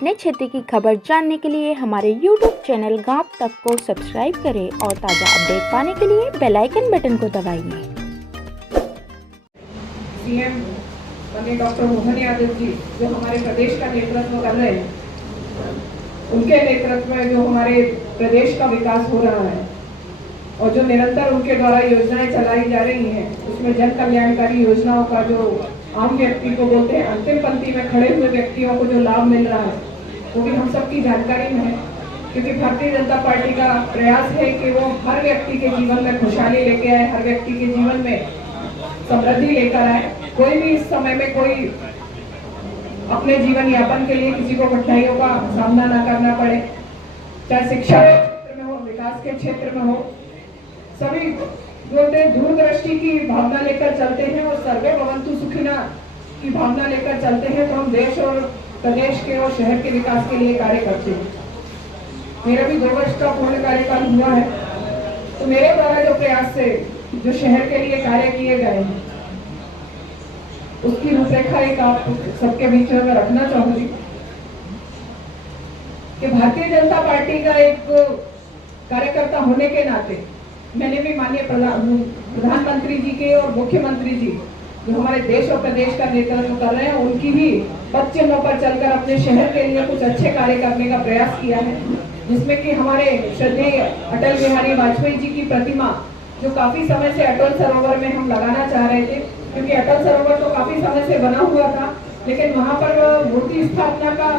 अपने क्षेत्र की खबर जानने के लिए हमारे YouTube चैनल गांव तक को सब्सक्राइब करें और ताज़ा अपडेट पाने के लिए बेल आइकन बटन को दबाइए। सीएम माननीय डॉक्टर मोहन यादव जी जो हमारे प्रदेश का नेतृत्व कर रहे हैं, उनके नेतृत्व में जो हमारे प्रदेश का विकास हो रहा है और जो निरंतर उनके द्वारा योजनाएं चलाई जा रही हैं, उसमें जन कल्याणकारी योजनाओं का जो आम व्यक्ति को बोलते हैं अंतिम पंक्ति में खड़े हुए व्यक्तियों को जो लाभ मिल रहा है वो भी हम सबकी जानकारी में है, क्योंकि भारतीय जनता पार्टी का प्रयास है कि वो हर व्यक्ति के जीवन में खुशहाली लेके आए, हर व्यक्ति के जीवन में समृद्धि लेकर आए। कोई भी इस समय में कोई अपने जीवन यापन के लिए किसी को कठिनाइयों का सामना न करना पड़े, चाहे शिक्षा के क्षेत्र में हो, विकास के क्षेत्र में हो। सभी बोलते दूरदृष्टि की भावना लेकर चलते हैं और सर्वे भवन्तु सुखिना की भावना लेकर चलते हैं, तो हम देश और प्रदेश के और शहर के विकास के लिए कार्य करते हैं। मेरा भी 2 वर्ष का पूर्ण कार्यकाल हुआ है, तो मेरे द्वारा जो प्रयास से जो शहर के लिए कार्य किए गए हैं उसकी रूपरेखा एक आप सबके बीच में मैं रखना चाहूंगी कि भारतीय जनता पार्टी का एक कार्यकर्ता होने के नाते मैंने भी माननीय प्रधानमंत्री जी के और मुख्यमंत्री जी जो हमारे देश और प्रदेश का नेतृत्व कर रहे हैं उनकी भी पद चिन्हों पर चलकर अपने शहर के लिए कुछ अच्छे कार्य करने का प्रयास किया है, जिसमें कि हमारे श्रद्धेय अटल बिहारी वाजपेयी जी की प्रतिमा जो काफी समय से अटल सरोवर में हम लगाना चाह रहे थे, क्योंकि अटल सरोवर तो काफी समय से बना हुआ था, लेकिन वहां पर मूर्ति स्थापना का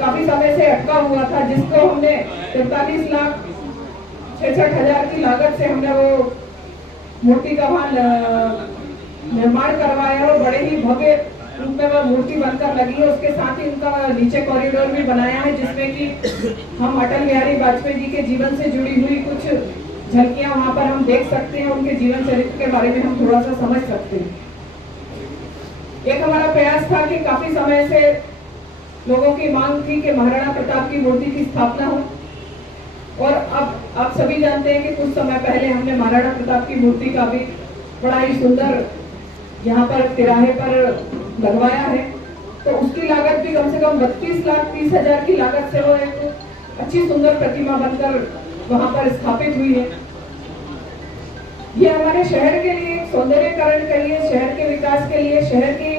काफी समय से अटका हुआ था, जिसको हमने 43,66,000 की लागत से हमने वो मूर्ति का वहां निर्माण करवाया और बड़े ही भव्य रूप में वह मूर्ति बनकर लगी है। उसके साथ ही उनका नीचे कॉरिडोर भी बनाया है, जिसमें कि हम अटल बिहारी वाजपेयी जी के जीवन से जुड़ी हुई कुछ झलकियां वहां पर हम देख सकते हैं, उनके जीवन चरित्र के बारे में हम थोड़ा सा समझ सकते हैं। एक हमारा प्रयास था कि काफी समय से लोगों की मांग थी कि महाराणा प्रताप की मूर्ति की स्थापना हो, और अब आप सभी जानते हैं कि कुछ समय पहले हमने महाराणा प्रताप की मूर्ति का भी बड़ा ही सुंदर यहाँ पर तिराहे पर लगवाया है, तो उसकी लागत भी कम से कम 32,30,000 की लागत से वो एक अच्छी सुंदर प्रतिमा बनकर वहां पर स्थापित हुई है। ये हमारे शहर के लिए सौंदर्यीकरण के लिए, शहर के विकास के लिए, शहर की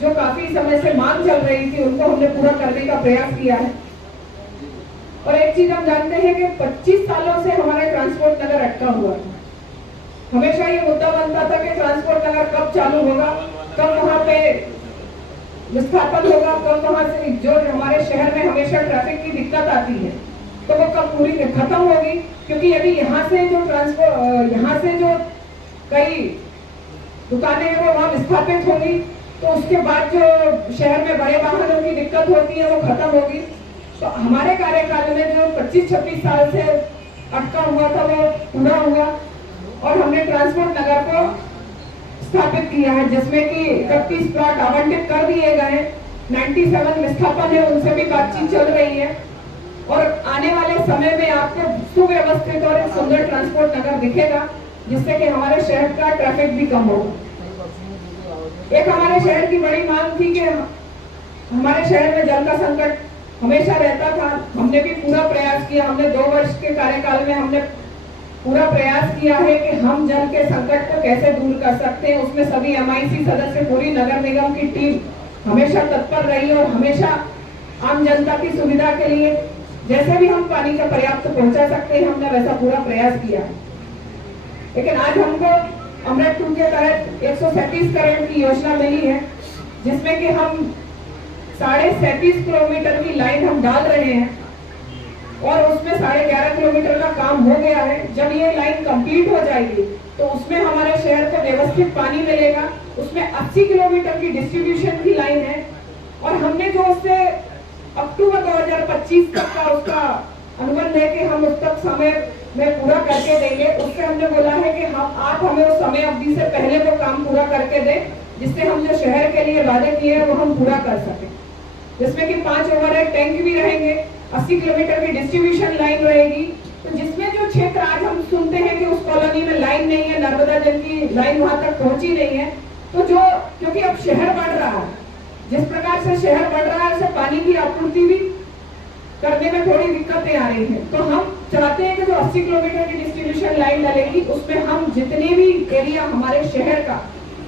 जो काफी समय से मांग चल रही थी उनको हमने पूरा करने का प्रयास किया है। और एक चीज हम जानते हैं कि 25 सालों से हमारे ट्रांसपोर्ट नगर अटका हुआ था। हमेशा ये मुद्दा बनता था कि ट्रांसपोर्ट नगर कब चालू होगा, कब वहां पे विस्थापन होगा, कब वहां से जो हमारे शहर में हमेशा ट्रैफिक की दिक्कत आती है तो वो कब पूरी खत्म होगी, क्योंकि यदि यहाँ से जो कई दुकानें हैं वो वहां विस्थापित होंगी तो उसके बाद जो शहर में बड़े वाहनों की दिक्कत होती है वो खत्म होगी। तो हमारे कार्यकाल में जो 25-26 साल से अटका हुआ था वो पूरा हुआ और हमने ट्रांसपोर्ट नगर को स्थापित किया है, जिसमें कि 31 प्लॉट आवंटित कर दिए गए, 97 विस्थापन है, उनसे भी बातचीत चल रही है और आने वाले समय में आपको सुव्यवस्थित और एक सुंदर ट्रांसपोर्ट नगर दिखेगा, जिससे कि हमारे शहर का ट्रैफिक भी कम होगा। एक हमारे शहर की बड़ी मांग थी कि हमारे शहर में जल का संकट हमेशा रहता था। हमने भी पूरा प्रयास किया, हमने 2 वर्ष के कार्यकाल में हमने पूरा प्रयास किया है कि हम जल के संकट को कैसे दूर कर सकते हैं। उसमें सभी MIC सदस्य, पूरी नगर निगम की टीम हमेशा तत्पर रही और हमेशा आम जनता की सुविधा के लिए जैसे भी हम पानी का पर्याप्त पहुंचा सकते हैं हमने वैसा पूरा प्रयास किया। लेकिन आज हमको अमृत 2 के तहत 137 करोड़ की योजना मिली है, जिसमें कि हम 37.5 किलोमीटर की लाइन हम डाल रहे हैं और उसमें 11.5 किलोमीटर का काम हो गया है। जब ये लाइन कंप्लीट हो जाएगी तो उसमें हमारे शहर को व्यवस्थित पानी मिलेगा। उसमें 80 किलोमीटर की डिस्ट्रीब्यूशन की लाइन है और हमने जो उससे अक्टूबर 2025 तक का उसका अनुबंध है कि हम उस तक समय में पूरा करके देंगे। उससे हमने बोला है कि आप हमें उस समय अवधि से पहले वो काम पूरा करके दें, जिससे हम जो शहर के लिए वादे किए हैं वो हम पूरा कर सकें, जिसमें कि 5 ओवरहेड टैंक भी रहेंगे, 80 किलोमीटर की डिस्ट्रीब्यूशन लाइन रहेगी। तो जिसमें जो क्षेत्र आज हम सुनते हैं कि उस कॉलोनी में लाइन नहीं है, नर्मदा जल की लाइन वहां तक पहुंची नहीं है, तो जो क्योंकि अब शहर बढ़ रहा है जिस प्रकार से शहर बढ़ रहा है उसे पानी की आपूर्ति भी करने में थोड़ी दिक्कतें आ रही हैं। तो हम चाहते हैं कि जो 80 किलोमीटर की डिस्ट्रीब्यूशन लाइन डलेगी उसमें हम जितने भी एरिया हमारे शहर का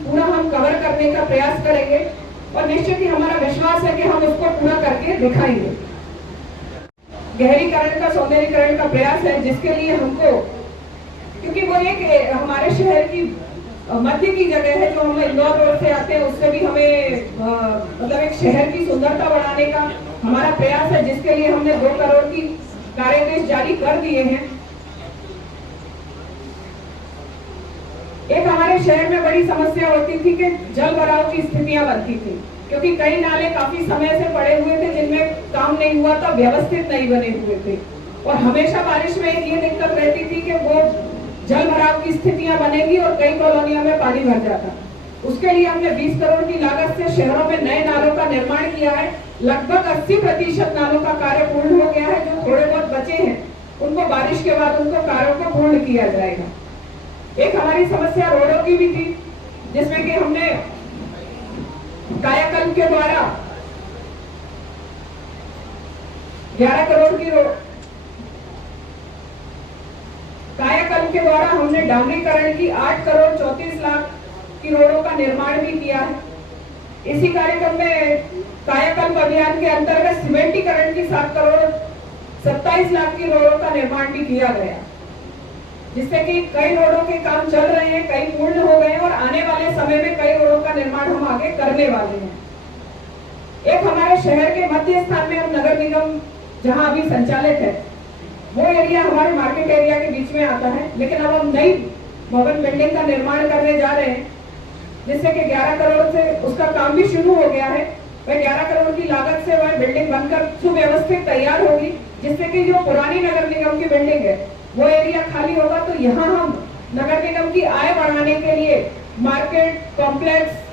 पूरा हम कवर करने का प्रयास करेंगे और निश्चित ही हमारा विश्वास है कि हम उसको पूरा करके दिखाएंगे। गहरीकरण का सौंदर्यीकरण का प्रयास है जिसके लिए हमको, क्योंकि वो एक हमारे शहर की मध्य की जगह है, जो हम इंदौर रोड से आते हैं उससे भी हमें मतलब एक शहर की सुंदरता बढ़ाने का हमारा प्रयास है, जिसके लिए हमने 2 करोड़ की कार्यादेश जारी कर दिए हैं। एक हमारे शहर में बड़ी समस्या होती थी कि जल भराव की स्थितियां बनती थी, क्योंकि कई नाले काफी समय से पड़े हुए थे जिनमें काम नहीं हुआ था, व्यवस्थित नहीं बने हुए थे और हमेशा बारिश में एक ये दिक्कत रहती थी कि वो जल भराव की स्थितियां बनेगी और कई कॉलोनियों में पानी भर जाता। उसके लिए हमने 20 करोड़ की लागत से शहरों में नए नालों का निर्माण किया है। लगभग 80% नालों का कार्य पूर्ण हो गया है। जो थोड़े बहुत बचे हैं उनको बारिश के बाद उनको कार्यों को पूर्ण किया जाएगा। एक हमारी समस्या रोडों की भी थी, जिसमें कि हमने कायाकल्प के द्वारा 11 करोड़ की कायाकल्प के द्वारा हमने डामरीकरण की 8 करोड़ 34 लाख की रोडों का निर्माण भी किया है। इसी कार्यक्रम में कायाकल्प अभियान के अंतर्गत सीमेंटीकरण की 7 करोड़ 27 लाख की रोडों का निर्माण भी किया गया, जिससे कि कई रोडों के काम चल रहे हैं, कई पूर्ण हो गए और आने वाले समय में कई रोडों का निर्माण हम आगे करने वाले हैं। एक हमारे शहर के मध्य स्थान में हम नगर निगम जहां अभी संचालित है वो एरिया हमारे मार्केट एरिया के बीच में आता है, लेकिन अब हम नई भवन बिल्डिंग का निर्माण करने जा रहे हैं, जिससे कि 11 करोड़ से उसका काम भी शुरू हो गया है। वह 11 करोड़ की लागत से वह बिल्डिंग बनकर सुव्यवस्थित तैयार होगी, जिससे कि जो पुरानी नगर निगम की बिल्डिंग है वो एरिया खाली होगा। तो यहाँ हम नगर निगम की आय बढ़ाने के लिए मार्केट कॉम्प्लेक्स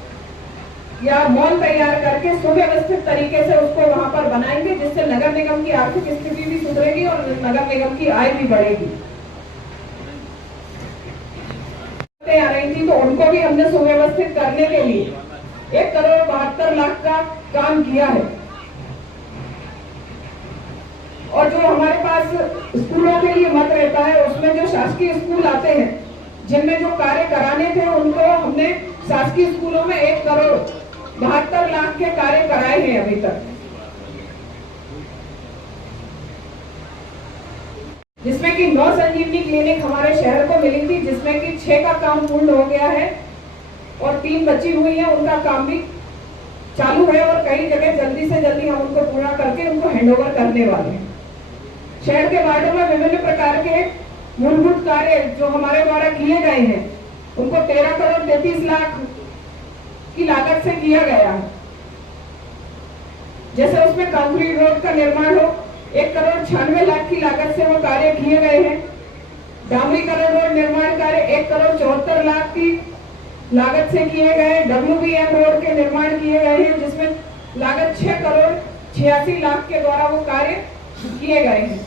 या मॉल तैयार करके सुव्यवस्थित तरीके से उसको वहां पर बनाएंगे, जिससे नगर निगम की आर्थिक स्थिति भी सुधरेगी और नगर निगम की आय भी बढ़ेगी। आ रही थी तो उनको भी हमने सुव्यवस्थित करने के लिए 1 करोड़ 72 लाख का काम किया है। और जो हमारे पास स्कूलों के लिए मत रहता है, उसमें जो शासकीय स्कूल आते हैं जिनमें जो कार्य कराने थे उनको हमने शासकीय स्कूलों में 1 करोड़ 72 लाख के कार्य कराए हैं अभी तक, जिसमें कि 9 संजीवनी क्लिनिक हमारे शहर को मिली थी, जिसमें कि 6 का काम पूर्ण हो गया है और 3 बची हुई है, उनका काम भी चालू है और कई जगह जल्दी से जल्दी हम उनको पूरा करके उनको हैंडओवर करने वाले हैं। शहर के वार्डों में विभिन्न प्रकार के मूलभूत कार्य जो हमारे द्वारा किए गए हैं उनको 13 करोड़ 33 लाख की लागत से किया गया है। जैसे उसमें कंक्रीट रोड का निर्माण हो, 1 करोड़ 96 लाख की लागत से वो कार्य किए गए हैं। डामरीकरण रोड निर्माण कार्य 1 करोड़ 74 लाख की लागत से किए गए। WBM रोड के निर्माण किए गए हैं, जिसमें लागत 6 करोड़ 86 लाख के द्वारा वो कार्य किए गए हैं।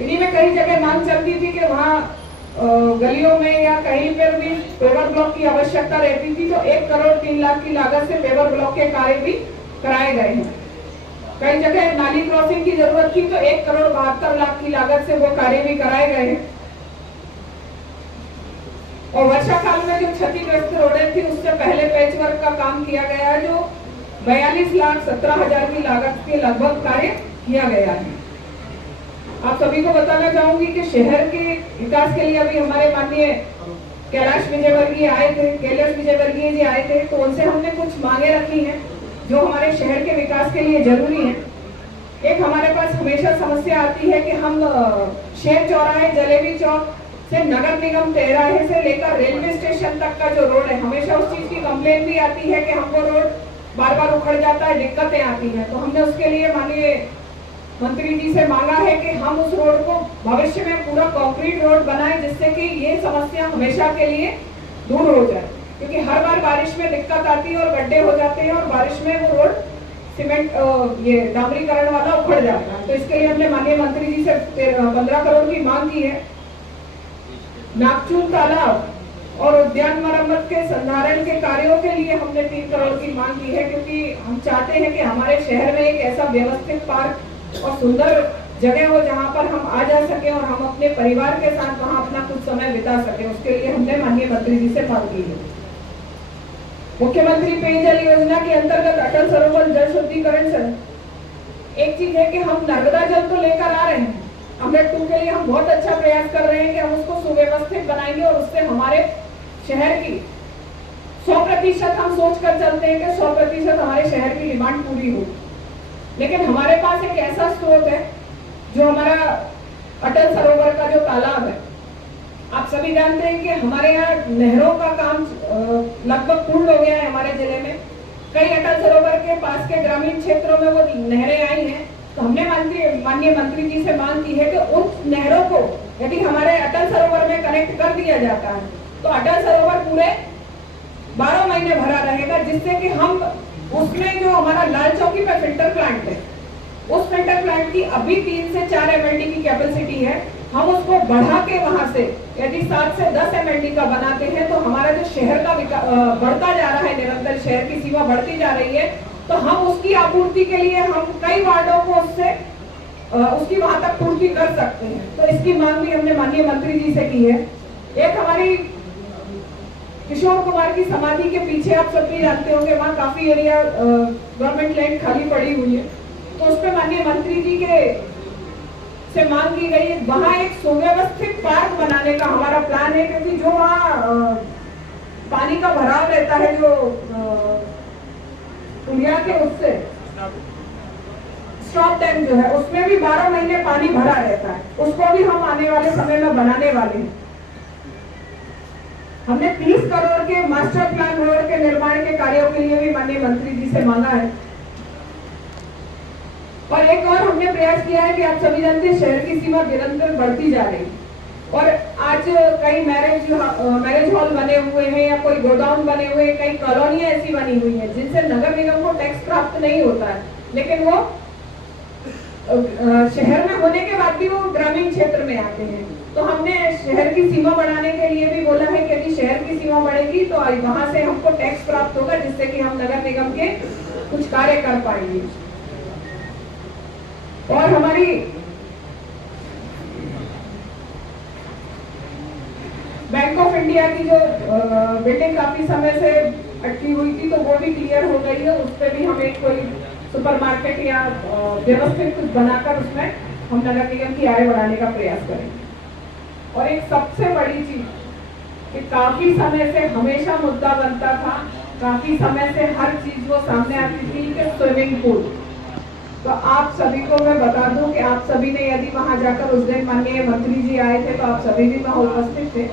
इन्हीं में कई जगह मांग चलती थी कि वहाँ गलियों में या कहीं पर भी पेवर ब्लॉक की आवश्यकता रहती थी, तो 1 करोड़ 3 लाख की लागत से पेवर ब्लॉक के कार्य भी कराए गए हैं। कई जगह नाली क्रॉसिंग की जरूरत थी तो 1 करोड़ 72 लाख की लागत से वो कार्य भी कराए गए हैं। और वर्षा काल में जो क्षतिग्रस्त रोडें थी उससे पहले पैचवर्क का काम किया गया है, जो 42,17,000 की लागत के लगभग कार्य किया गया है। आप सभी को बताना चाहूंगी कि शहर के विकास के लिए अभी हमारे माननीय कैलाश विजयवर्गीय आए थे, कैलाश विजयवर्गीय जी आए थे, तो उनसे हमने कुछ मांगे रखी हैं जो हमारे शहर के विकास के लिए जरूरी है। एक हमारे पास हमेशा समस्या आती है कि हम शेर चौराहे जलेबी चौक से नगर निगम तेराहे से लेकर रेलवे स्टेशन तक का जो रोड है, हमेशा उस चीज की कंप्लेन भी आती है कि हमको रोड बार बार उखड़ जाता है, दिक्कतें आती हैं। तो हमने उसके लिए माननीय मंत्री जी से मांगा है कि हम उस रोड को भविष्य में पूरा कंक्रीट रोड बनाएं, जिससे कि ये समस्या हमेशा के लिए दूर हो जाए, क्योंकि हर बार बारिश में दिक्कत आती है और गड्ढे हो जाते हैं और बारिश में वो रोड सीमेंट ये डामरीकरण वाला उखड़ जाता है। तो इसके लिए हमने माननीय मंत्री जी से 15 करोड़ की मांग की है। नागचून तालाब और उद्यान मरम्मत के संधारण के कार्यों के लिए हमने 3 करोड़ की मांग की है, क्योंकि हम चाहते हैं कि हमारे शहर में एक ऐसा व्यवस्थित पार्क और सुंदर जगह हो जहां पर हम आ जा सके और हम अपने परिवार के साथ वहां अपना कुछ समय बिता सके। उसके लिए हमने माननीय मंत्री जी से मांग की है। मुख्यमंत्री पेयजल योजना के अंतर्गत अटल सरोवर जल शुद्धिकरण से एक चीज है कि हम नर्मदा जल तो लेकर आ रहे हैं, अमृत 2 के लिए हम बहुत अच्छा प्रयास कर रहे हैं कि हम उसको सुव्यवस्थित बनाएंगे और उससे हमारे शहर की 100% हम सोच कर चलते हैं कि 100% हमारे शहर की डिमांड पूरी हो। लेकिन हमारे पास एक ऐसा स्रोत है जो हमारा अटल सरोवर का जो तालाब है, आप सभी जानते हैं कि हमारे यहाँ नहरों का काम लगभग पूर्ण हो गया है। हमारे जिले में कई अटल सरोवर के पास के ग्रामीण क्षेत्रों में वो नहरें आई हैं, तो हमने माननीय मंत्री जी से मांग की है कि उन नहरों को यदि हमारे अटल सरोवर में कनेक्ट कर दिया जाता है तो अटल सरोवर पूरे 12 महीने भरा रहेगा, जिससे कि हम उसमें जो हमारा लाल चौकी पे फिल्टर प्लांट है, उस फिल्टर प्लांट की अभी 3 से 4 MLD की कैपेसिटी है, हम उसको बढ़ा के वहां से यदि 7 से 10 MLD का बनाते हैं तो हमारा जो शहर का बढ़ता जा रहा है, निरंतर शहर की सीमा बढ़ती जा रही है, तो हम उसकी आपूर्ति के लिए हम कई वार्डों को उसकी वहां तक पूर्ति कर सकते हैं। तो इसकी मांग भी हमने माननीय मंत्री जी से की है। एक हमारी किशोर कुमार की समाधि के पीछे आप सब भी जानते होंगे, वहाँ काफी एरिया गवर्नमेंट लैंड खाली पड़ी हुई है, तो उस पर माननीय मंत्री जी से मांग की गई है वहाँ एक सुव्यवस्थित पार्क बनाने का हमारा प्लान है, क्योंकि जो वहाँ पानी का भराव रहता है, जो पुलिया के उससे स्टॉप डैम जो है उसमें भी 12 महीने पानी भरा रहता है, उसको भी हम आने वाले समय में बनाने वाले हैं। हमने 30 करोड़ के मास्टर प्लान रोड के निर्माण के कार्यों के लिए भी माननीय मंत्री जी से मांगा है। और एक और हमने प्रयास किया है कि आप सभी जानते हैं शहर की सीमा निरंतर बढ़ती जा रही है और आज कई मैरिज हॉल बने हुए हैं या कोई गोडाउन बने हुए हैं, कई कॉलोनियां ऐसी बनी हुई हैं जिनसे नगर निगम को टैक्स प्राप्त नहीं होता है, लेकिन वो शहर में होने के बाद भी वो ग्रामीण क्षेत्र में आते हैं। तो हमने शहर की सीमा बढ़ाने के लिए भी बोला है कि यदि शहर की सीमा बढ़ेगी तो वहां से हमको टैक्स प्राप्त होगा, जिससे कि हम नगर निगम के कुछ कार्य कर पाएंगे। और हमारी बैंक ऑफ इंडिया की जो बिल्डिंग काफी समय से अटकी हुई थी, तो वो भी क्लियर हो गई है। उस पर भी हम एक कोई सुपरमार्केट या व्यवस्थित कुछ बनाकर उसमें हम नगर निगम की आय बढ़ाने का प्रयास करेंगे। और एक सबसे बड़ी चीज कि काफी समय से हमेशा मुद्दा बनता था, काफी समय से हर चीज वो सामने आती थी कि स्विमिंग पूल। तो आप सभी को मैं बता दूं कि आप सभी ने यदि वहां जाकर उस दिन माननीय मंत्री जी आए थे तो आप सभी भी वहां उपस्थित थे,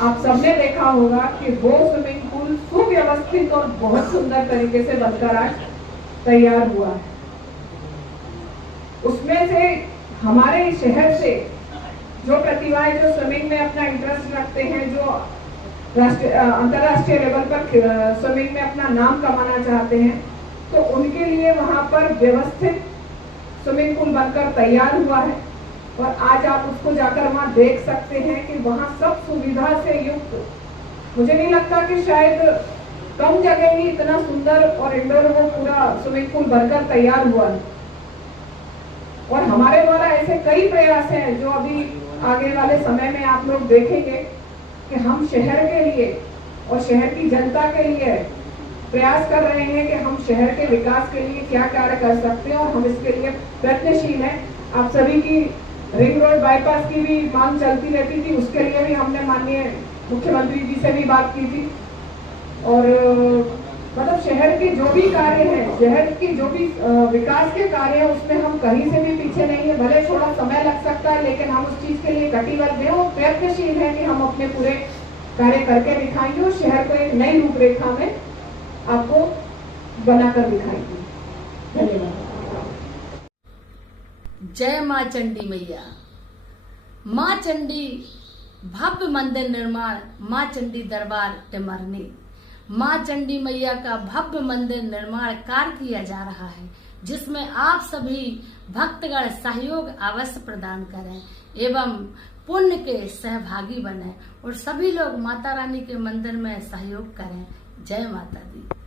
आप सबने देखा होगा कि वो स्विमिंग पूल सुव्यवस्थित और बहुत सुंदर तरीके से बनकर आज तैयार हुआ है। उसमें से हमारे शहर से जो प्रतिभाएं जो स्विमिंग में अपना इंटरेस्ट रखते हैं, जो अंतर्राष्ट्रीय लेवल पर स्विमिंग में अपना नाम कमाना चाहते हैं, तो उनके लिए वहां पर व्यवस्थित स्विमिंग पूल बनकर तैयार हुआ है। और आज आप उसको जाकर वहां देख सकते हैं कि वहां सब सुविधा से युक्त, मुझे नहीं लगता कि शायद कम जगह ही इतना सुंदर और इंडोर वो पूरा स्विमिंग पूल बनकर तैयार हुआ है। और हमारे द्वारा ऐसे कई प्रयास हैं जो अभी आगे वाले समय में आप लोग देखेंगे कि हम शहर के लिए और शहर की जनता के लिए प्रयास कर रहे हैं कि हम शहर के विकास के लिए क्या कार्य कर सकते हैं, और हम इसके लिए प्रयत्नशील हैं। आप सभी की रिंग रोड बाईपास की भी मांग चलती रहती थी, उसके लिए भी हमने माननीय मुख्यमंत्री जी से भी बात की थी। और मतलब शहर के जो भी कार्य हैं, शहर की जो भी विकास के कार्य हैं, उसमें हम कहीं से भी पीछे नहीं है। भले थोड़ा समय लग सकता है, लेकिन हम उस चीज के लिए कटिबद्ध हैं और प्रयत्नशील हैं कि हम अपने पूरे कार्य करके दिखाएंगे और शहर को एक नई रूपरेखा में आपको बनाकर दिखाएंगे। धन्यवाद। जय माँ चंडी मैया। माँ चंडी भव्य मंदिर निर्माण, माँ चंडी दरबार टिमरनी। माँ चंडी मैया का भव्य मंदिर निर्माण कार्य किया जा रहा है, जिसमें आप सभी भक्तगण सहयोग अवश्य प्रदान करें एवं पुण्य के सहभागी बने और सभी लोग माता रानी के मंदिर में सहयोग करें। जय माता दी।